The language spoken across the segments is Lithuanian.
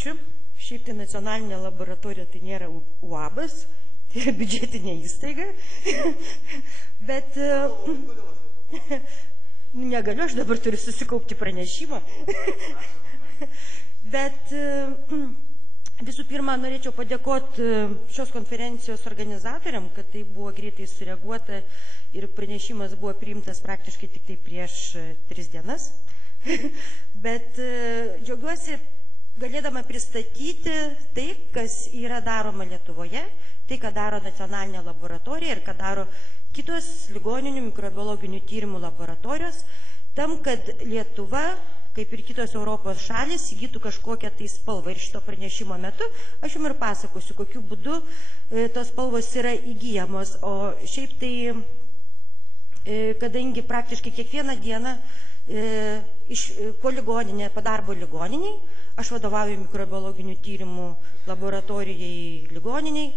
Ačiū. Šiaip tai nacionalinė laboratorija tai nėra UABas, tai yra biudžetinė įstaiga. Bet negaliu, aš dabar turiu susikaupti pranešimą. Bet visų pirma, norėčiau padėkoti šios konferencijos organizatoriam, kad tai buvo greitai sureaguota ir pranešimas buvo priimtas praktiškai tik tai prieš 3 dienas. Bet džiaugiuosi galėdama pristatyti tai, kas yra daroma Lietuvoje, tai, ką daro nacionalinė laboratorija ir ką daro kitos ligoninių mikrobiologinių tyrimų laboratorijos, tam, kad Lietuva, kaip ir kitos Europos šalis, įgytų kažkokią tai spalvą. Ir šito pranešimo metu aš jums ir pasakosiu, kokiu būdu tos spalvos yra įgyjamos. O šiaip tai, kadangi praktiškai kiekvieną dieną po darbo ligoniniai, aš vadovauju mikrobiologinių tyrimų laboratorijai ligoniniai,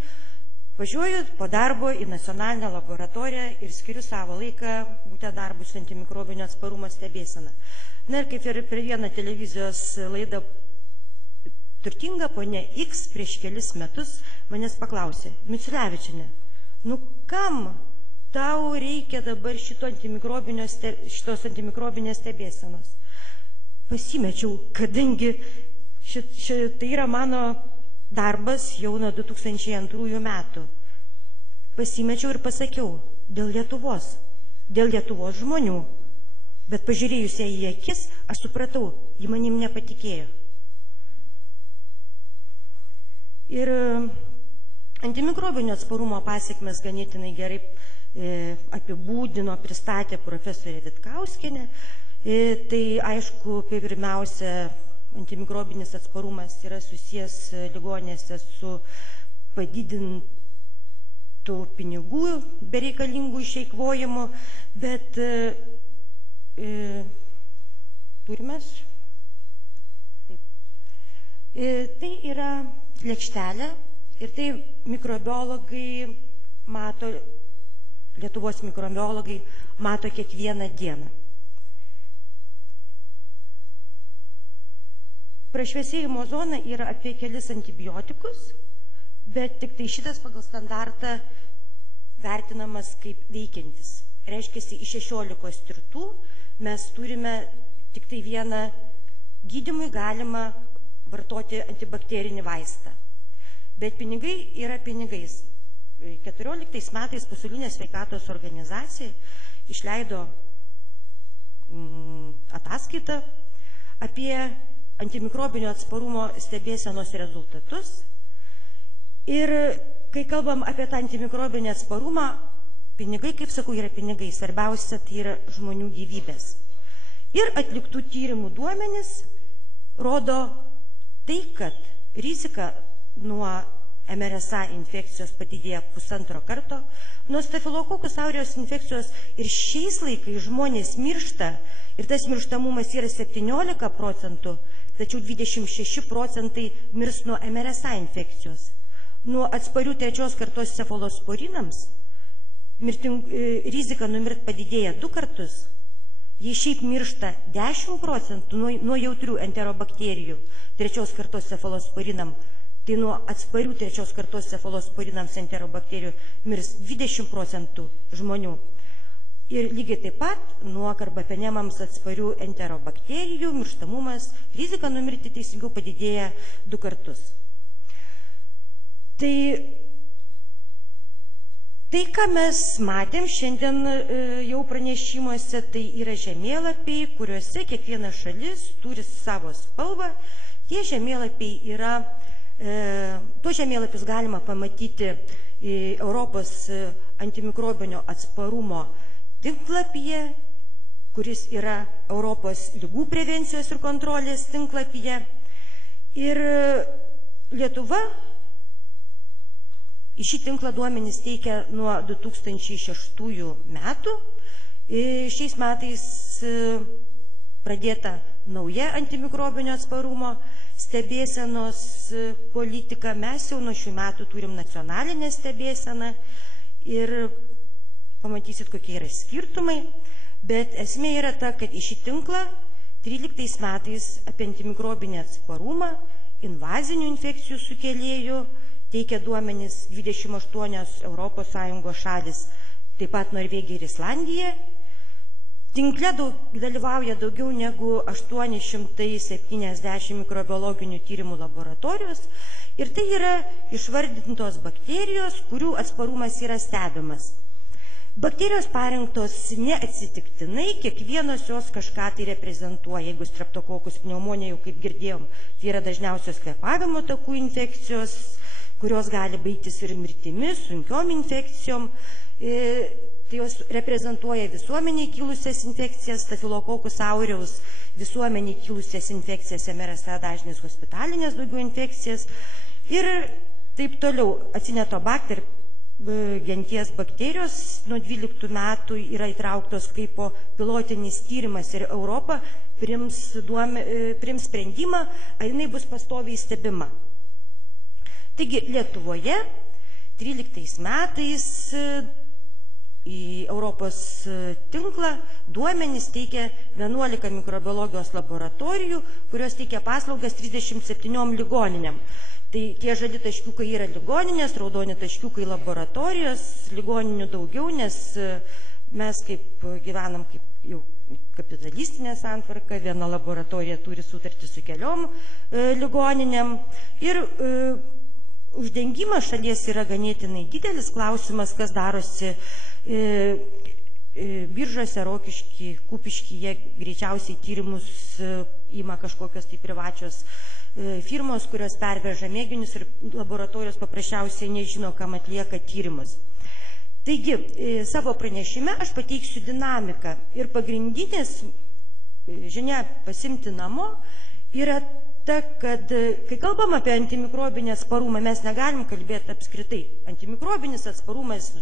važiuoju po darbo į nacionalinę laboratoriją ir skiriu savo laiką būtent darbui su antimikrobinio atsparumo stebėsena. Na ir kaip ir per vieną televizijos laidą turtinga ponia X prieš kelis metus manęs paklausė: Miciulevičienė, nu kam tau reikia dabar šitos antimikrobinės stebėsenos? Pasimečiau, kadangi tai yra mano darbas jau nuo 2002 metų. Pasimečiau ir pasakiau: dėl Lietuvos žmonių. Bet pažiūrėjus ją į akis, aš supratau, ji manim nepatikėjo. Ir antimikrobinio atsparumo pasekmes ganėtinai gerai apibūdino, pristatė profesorė Vitkauskienė. Tai aišku, pirmiausia, antimikrobinis atsparumas yra susijęs ligoninėse su padidintų pinigų bereikalingų išeikvojimu, bet turime. Tai yra lėkštelė ir tai mikrobiologai mato, Lietuvos mikrobiologai mato kiekvieną dieną. Prašviesėjimo zona yra apie kelis antibiotikus, bet tik tai šitas pagal standartą vertinamas kaip veikiantis. Reiškiasi, iš 16 tirtų mes turime tik tai vieną gydymui galimą vartoti antibakterinį vaistą. Bet pinigai yra pinigais. 14 metais Pasaulinė sveikatos organizacija išleido ataskaitą apie antimikrobinio atsparumo stebėsenos rezultatus. Ir kai kalbam apie tą antimikrobinį atsparumą, pinigai, kaip sakau, yra pinigai. Svarbiausia, tai yra žmonių gyvybės. Ir atliktų tyrimų duomenys rodo tai, kad rizika nuo MRSA infekcijos padidėja 1,5 karto, nuo stafilokokus aureus infekcijos ir šiais laikais žmonės miršta ir tas mirštamumas yra 17%, tačiau 26% mirs nuo MRSA infekcijos. Nuo atsparių 3. kartos cefalosporinams rizika numirt padidėja 2 kartus. Jei šiaip miršta 10% nuo jautrių enterobakterijų 3. kartos cefalosporinam, tai nuo atsparių 3. kartos cefalosporinams enterobakterijų mirs 20% žmonių. Ir lygiai taip pat nuo karbapenemams atsparių enterobakterijų mirštamumas, rizika numirti teisingiau padidėja 2 kartus. Tai, ką mes matėm šiandien jau pranešimuose, tai yra žemėlapiai, kuriuose kiekviena šalis turi savo spalvą. Tie žemėlapiai yra, tuos žemėlapius galima pamatyti Europos antimikrobinio atsparumo tinklapyje, kuris yra Europos ligų prevencijos ir kontrolės tinklapyje. Ir Lietuva į šį tinklą duomenys teikia nuo 2006 metų. Šiais metais pradėta nauja antimikrobinio atsparumo stebėsenos politika. Mes jau nuo šių metų turim nacionalinę stebėseną ir pamatysit, kokie yra skirtumai. Bet esmė yra ta, kad į šį tinklą 13 metais apie antimikrobinį atsparumą invazinių infekcijų sukėlėjų, teikia duomenys 28 ES šalis, taip pat Norvegija ir Islandija. Tinkle dalyvauja daugiau negu 870 mikrobiologinių tyrimų laboratorijos ir tai yra išvardintos bakterijos, kurių atsparumas yra stebimas. Bakterijos parinktos neatsitiktinai, kiekvienos jos kažką tai reprezentuoja. Jeigu streptokokus pneumonija, jau kaip girdėjom, tai yra dažniausios kvėpavimo takų infekcijos, kurios gali baigtis ir mirtimis, sunkiom infekcijom. Tai jos reprezentuoja visuomeniai kilusias infekcijas, stafilokokus aureus, visuomeniai kilusias infekcijas, MRSA dažnis hospitalinės daugiau infekcijas ir taip toliau. Acinetobakter genties bakterijos nuo 12 metų yra įtrauktos kaip pilotinis tyrimas ir Europa priims sprendimą, ar jinai bus pastoviai stebima. Taigi Lietuvoje 13 metais į Europos tinklą duomenys teikia 11 mikrobiologijos laboratorijų, kurios teikia paslaugas 37 ligoninėm. Tai tie žali taškiukai yra ligoninės, raudoni taškiukai laboratorijos, ligoninių daugiau, nes mes kaip gyvenam kaip jau kapitalistinė santvarka, viena laboratorija turi sutartį su keliom ligoninėm ir uždengimas šalies yra ganėtinai didelis. Klausimas, kas darosi Biržuose, Rokišky, Kupišky, jie greičiausiai tyrimus ima kažkokios tai privačios firmos, kurios perveža mėginius ir laboratorijos paprasčiausiai nežino, kam atlieka tyrimus. Taigi, savo pranešime aš pateiksiu dinamiką ir pagrindinis žinia pasimti namo yra ta, kad kai kalbam apie antimikrobinį atsparumą, mes negalim kalbėti apskritai. Antimikrobinis atsparumas